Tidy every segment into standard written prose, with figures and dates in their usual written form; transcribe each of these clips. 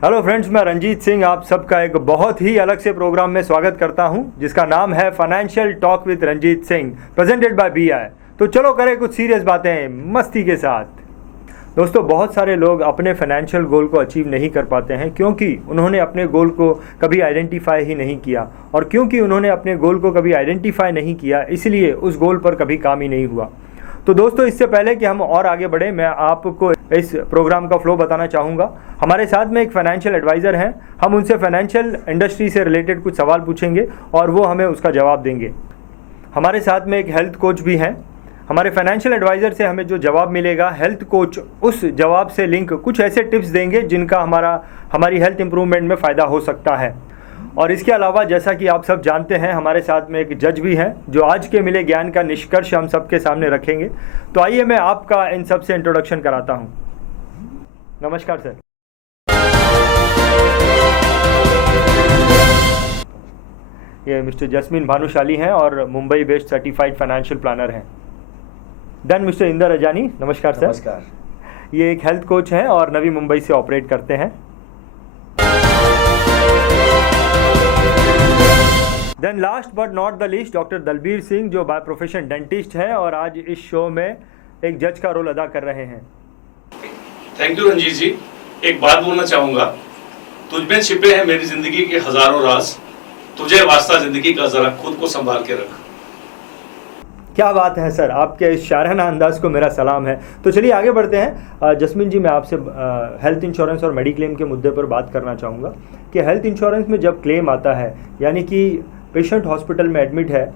Hello friends, मैं रंजीत सिंह आप सबका एक बहुत ही अलग से प्रोग्राम में स्वागत करता हूं जिसका नाम है financial talk with Ranjeet Singh, presented by BI. तो चलो करें कुछ सीरियस बातें मस्ती के साथ। दोस्तों, बहुत सारे लोग अपने फाइनेंशियल गोल को अचीव नहीं कर पाते हैं क्योंकि उन्होंने अपने गोल को कभी आइडेंटिफाई ही नहीं किया, और क्योंकि उन्होंने अपने गोल को कभी आइडेंटिफाई नहीं किया इसलिए उस गोल पर कभी काम ही नहीं हुआ। तो दोस्तों, इससे पहले कि हम और आगे बढ़े, मैं आपको इस प्रोग्राम का फ्लो बताना चाहूँगा। हमारे साथ में एक फाइनेंशियल एडवाइज़र हैं। हम उनसे फाइनेंशियल इंडस्ट्री से रिलेटेड कुछ सवाल पूछेंगे और वो हमें उसका जवाब देंगे। हमारे साथ में एक हेल्थ कोच भी हैं। हमारे फाइनेंशियल एडवाइज़र से हमें जो जवाब मिलेगा, हेल्थ कोच उस जवाब से लिंक कुछ ऐसे टिप्स देंगे जिनका हमारी हेल्थ इंप्रूवमेंट में फ़ायदा हो सकता है। और इसके अलावा जैसा कि आप सब जानते हैं, हमारे साथ में एक जज भी हैं जो आज के मिले ज्ञान का निष्कर्ष हम सबके सामने रखेंगे। तो आइए मैं आपका इन सब से इंट्रोडक्शन कराता हूं। नमस्कार सर। ये मिस्टर जस्मीन भानुशाली हैं और Mumbai based certified financial planner हैं। देन मिस्टर इंदर अजानी, नमस्कार सर। नमस्कार। ये एक हेल्थ कोच हैं और नवी मुंबई से ऑपरेट करते हैं। Then last but not the least, doctor Dalbir Singh जो बाय प्रोफेशन डेंटिस्ट है और आज इस शो में एक जज का रोल अदा कर रहे हैं। थैंक यू रंजीत जी। एक बात बोलना चाहूंगा, तुझमें छिपे हैं मेरी जिंदगी के हजारों राज, तुझे वास्ता जिंदगी का जरा खुद को संभाल के रख। क्या बात है सर, आपके इस शायराना अंदाज को मेरा सलाम है। तो चलिए आगे बढ़ते हैं। जस्मीन जी, मैं आपसे हेल्थ इंश्योरेंस और मेडिक्लेम के मुद्दे पर बात करना चाहूँगा कि हेल्थ इंश्योरेंस में जब क्लेम आता है, यानी कि पेशेंट हॉस्पिटल में एडमिट है,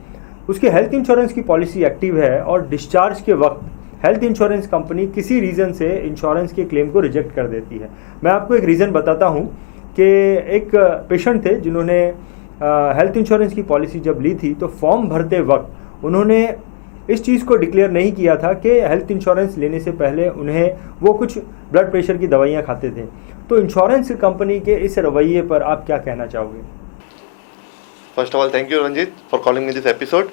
उसके हेल्थ इंश्योरेंस की पॉलिसी एक्टिव है और डिस्चार्ज के वक्त हेल्थ इंश्योरेंस कंपनी किसी रीज़न से इंश्योरेंस के क्लेम को रिजेक्ट कर देती है। मैं आपको एक रीज़न बताता हूँ कि एक पेशेंट थे जिन्होंने हेल्थ इंश्योरेंस की पॉलिसी जब ली थी तो फॉर्म भरते वक्त उन्होंने इस चीज़ को डिक्लेयर नहीं किया था कि हेल्थ इंश्योरेंस लेने से पहले वो कुछ ब्लड प्रेशर की दवाइयाँ खाते थे। तो इंश्योरेंस कंपनी के इस रवैये पर आप क्या कहना चाहोगे? First of all thank you Ranjeet for calling me this episode.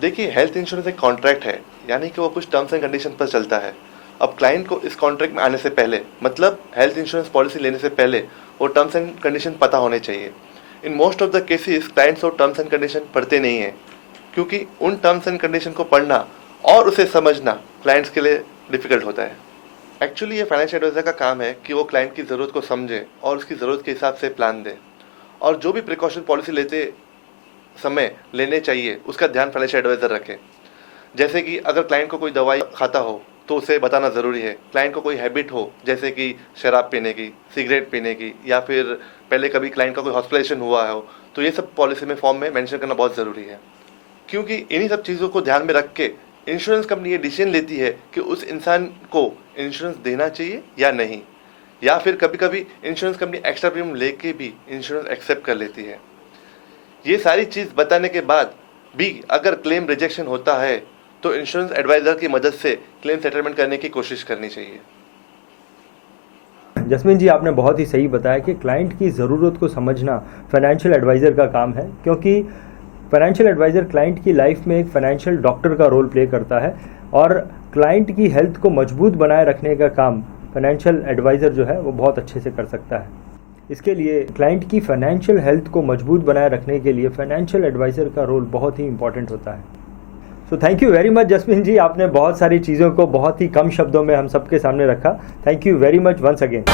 देखिए, हेल्थ इंश्योरेंस एक कॉन्ट्रैक्ट है, यानी कि वो कुछ टर्म्स एंड कंडीशन पर चलता है। अब क्लाइंट को इस कॉन्ट्रैक्ट में आने से पहले, मतलब हेल्थ इंश्योरेंस पॉलिसी लेने से पहले, वो टर्म्स एंड कंडीशन पता होने चाहिए। In most of the cases clients वो टर्म्स एंड कंडीशन पढ़ते नहीं हैं, क्योंकि उन टर्म्स एंड कंडीशन को पढ़ना और उसे समझना क्लाइंट्स के लिए डिफिकल्ट होता है। एक्चुअली ये फाइनेंशियल एडवाइजर का काम है कि वो क्लाइंट की ज़रूरत को समझे और उसकी ज़रूरत के हिसाब से प्लान दे, और जो भी प्रिकॉशन पॉलिसी लेते समय लेने चाहिए उसका ध्यान फाइनेंशियल एडवाइजर रखे। जैसे कि अगर क्लाइंट को कोई दवाई खाता हो तो उसे बताना ज़रूरी है। क्लाइंट को कोई हैबिट हो, जैसे कि शराब पीने की, सिगरेट पीने की, या फिर पहले कभी क्लाइंट का कोई हॉस्पिटलाइजेशन हुआ हो, तो ये सब पॉलिसी में फॉर्म में मेंशन करना बहुत ज़रूरी है। क्योंकि इन्हीं सब चीज़ों को ध्यान में रख के इंश्योरेंस कंपनी ये डिसीजन लेती है कि उस इंसान को इंश्योरेंस देना चाहिए या नहीं, या फिर कभी कभी इंश्योरेंस कंपनी एक्स्ट्रा प्रीमियम लेके भी इंश्योरेंस एक्सेप्ट कर लेती है। ये सारी चीज़ बताने के बाद भी अगर क्लेम रिजेक्शन होता है तो इंश्योरेंस एडवाइज़र की मदद से क्लेम सेटलमेंट करने की कोशिश करनी चाहिए। जस्मीन जी, आपने बहुत ही सही बताया कि क्लाइंट की ज़रूरत को समझना फाइनेंशियल एडवाइज़र का काम है, क्योंकि फाइनेंशियल एडवाइज़र क्लाइंट की लाइफ में एक फाइनेंशियल डॉक्टर का रोल प्ले करता है और क्लाइंट की हेल्थ को मजबूत बनाए रखने का काम फाइनेंशियल एडवाइज़र जो है वो बहुत अच्छे से कर सकता है। इसके लिए क्लाइंट की फाइनेंशियल हेल्थ को मजबूत बनाए रखने के लिए फाइनेंशियल एडवाइज़र का रोल बहुत ही इंपॉर्टेंट होता है। So thank you very much Jasmine ji, आपने बहुत सारी चीज़ों को बहुत ही कम शब्दों में हम सबके सामने रखा। Thank you very much once again.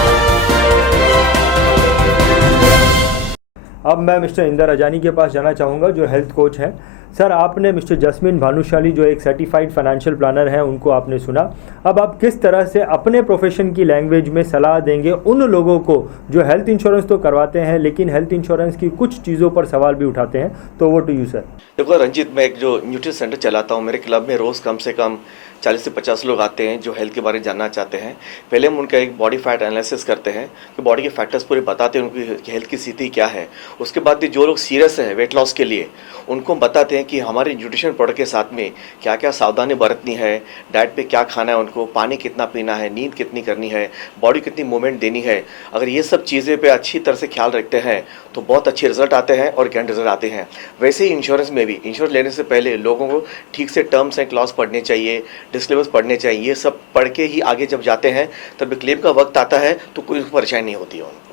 अब मैं मिस्टर इंदर अजानी के पास जाना चाहूँगा जो हेल्थ कोच हैं। सर, आपने मिस्टर जस्मीन भानुशाली जो एक सर्टिफाइड फाइनेंशियल प्लानर हैं उनको आपने सुना। अब आप किस तरह से अपने प्रोफेशन की लैंग्वेज में सलाह देंगे उन लोगों को जो हेल्थ इंश्योरेंस तो करवाते हैं लेकिन हेल्थ इंश्योरेंस की कुछ चीज़ों पर सवाल भी उठाते हैं? तो वो टू यू सर। देखो रंजीत, मैं एक जो न्यूट्रिशन सेंटर चलाता हूँ, मेरे क्लब में रोज़ कम से कम 40 से 50 लोग आते हैं जो हेल्थ के बारे में जानना चाहते हैं। पहले हम उनका एक बॉडी फैट एनालिसिस करते हैं कि बॉडी के फैक्टर्स पूरे बताते हैं उनकी हेल्थ की स्थिति क्या है। उसके बाद जो लोग सीरियस है वेट लॉस के लिए, उनको बताते हैं कि हमारे न्यूट्रिशन प्रोडक्ट के साथ में क्या क्या सावधानी बरतनी है, डाइट पे क्या खाना है, उनको पानी कितना पीना है, नींद कितनी करनी है, बॉडी कितनी मूवमेंट देनी है। अगर ये सब चीज़ें पे अच्छी तरह से ख्याल रखते हैं तो बहुत अच्छे रिजल्ट आते हैं और ग्रैंड रिजल्ट आते हैं। वैसे ही इंश्योरेंस में भी, इंश्योरेंस लेने से पहले लोगों को ठीक से टर्म्स एंड क्लॉज पढ़ने चाहिए, डिस्क्लेमर्स पढ़ने चाहिए। ये सब पढ़ के ही आगे जब जाते हैं तब क्लेम का वक्त आता है तो कोई परेशानी नहीं होती है उनको।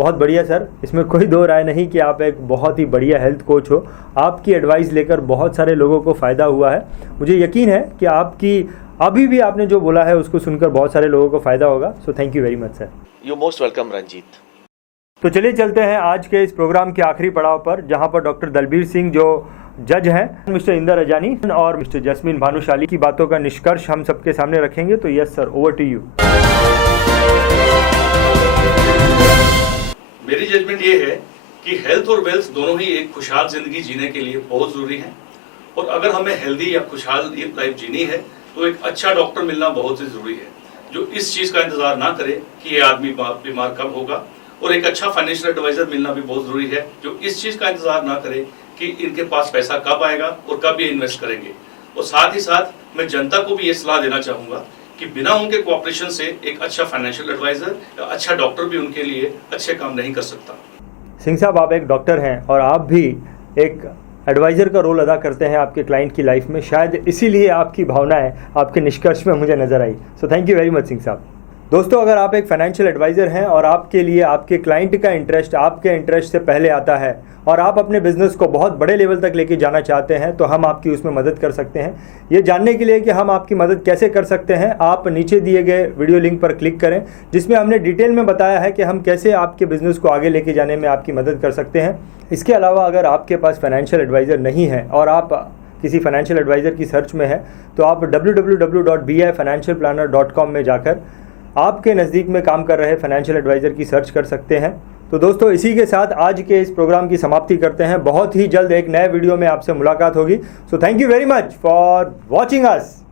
बहुत बढ़िया सर, इसमें कोई दो राय नहीं कि आप एक बहुत ही बढ़िया हेल्थ कोच हो। आपकी एडवाइस लेकर बहुत सारे लोगों को फ़ायदा हुआ है। मुझे यकीन है कि आपकी अभी भी आपने जो बोला है उसको सुनकर बहुत सारे लोगों को फ़ायदा होगा। So thank you very much sir. You most welcome Ranjeet. तो चलिए चलते हैं आज के इस प्रोग्राम के आखिरी पड़ाव पर, जहां पर डॉक्टर दलबीर सिंह जो जज हैं, मिस्टर इंदर अजानी और मिस्टर जस्मीन भानुशाली की बातों का निष्कर्ष हम सबके सामने रखेंगे। तो yes sir, over to you. मेरी जजमेंट ये है कि हेल्थ और वेल्थ दोनों ही एक खुशहाल जिंदगी जीने के लिए बहुत जरूरी है, और अगर हमें हेल्दी या खुशहाल लाइफ जीनी है तो एक अच्छा डॉक्टर मिलना बहुत ही जरूरी है, जो इस चीज का इंतजार ना करे कि ये आदमी बीमार कब होगा, और एक अच्छा फाइनेंशियल एडवाइजर मिलना भी बहुत जरूरी है, जो इस चीज का इंतजार ना करे कि इनके पास पैसा कब आएगा और कब ये इन्वेस्ट करेंगे। और साथ ही साथ मैं जनता को भी ये सलाह देना चाहूंगा कि बिना उनके कोऑपरेशन से एक अच्छा फाइनेंशियल एडवाइजर या अच्छा डॉक्टर भी उनके लिए अच्छे काम नहीं कर सकता। सिंह साहब, आप एक डॉक्टर हैं और आप भी एक एडवाइज़र का रोल अदा करते हैं आपके क्लाइंट की लाइफ में। शायद इसीलिए आपकी भावनाएं आपके निष्कर्ष में मुझे नज़र आई। So thank you very much Singh Sahab. दोस्तों, अगर आप एक फाइनेंशियल एडवाइज़र हैं और आपके लिए आपके क्लाइंट का इंटरेस्ट आपके इंटरेस्ट से पहले आता है और आप अपने बिजनेस को बहुत बड़े लेवल तक लेके जाना चाहते हैं, तो हम आपकी उसमें मदद कर सकते हैं। ये जानने के लिए कि हम आपकी मदद कैसे कर सकते हैं, आप नीचे दिए गए वीडियो लिंक पर क्लिक करें, जिसमें हमने डिटेल में बताया है कि हम कैसे आपके बिजनेस को आगे लेके जाने में आपकी मदद कर सकते हैं। इसके अलावा अगर आपके पास फाइनेंशियल एडवाइज़र नहीं है और आप किसी फाइनेंशियल एडवाइज़र की सर्च में है, तो आप www.bifinancialplanner.com में जाकर आपके नज़दीक में काम कर रहे फाइनेंशियल एडवाइज़र की सर्च कर सकते हैं। तो दोस्तों, इसी के साथ आज के इस प्रोग्राम की समाप्ति करते हैं। बहुत ही जल्द एक नए वीडियो में आपसे मुलाकात होगी। सो thank you very much for watching us.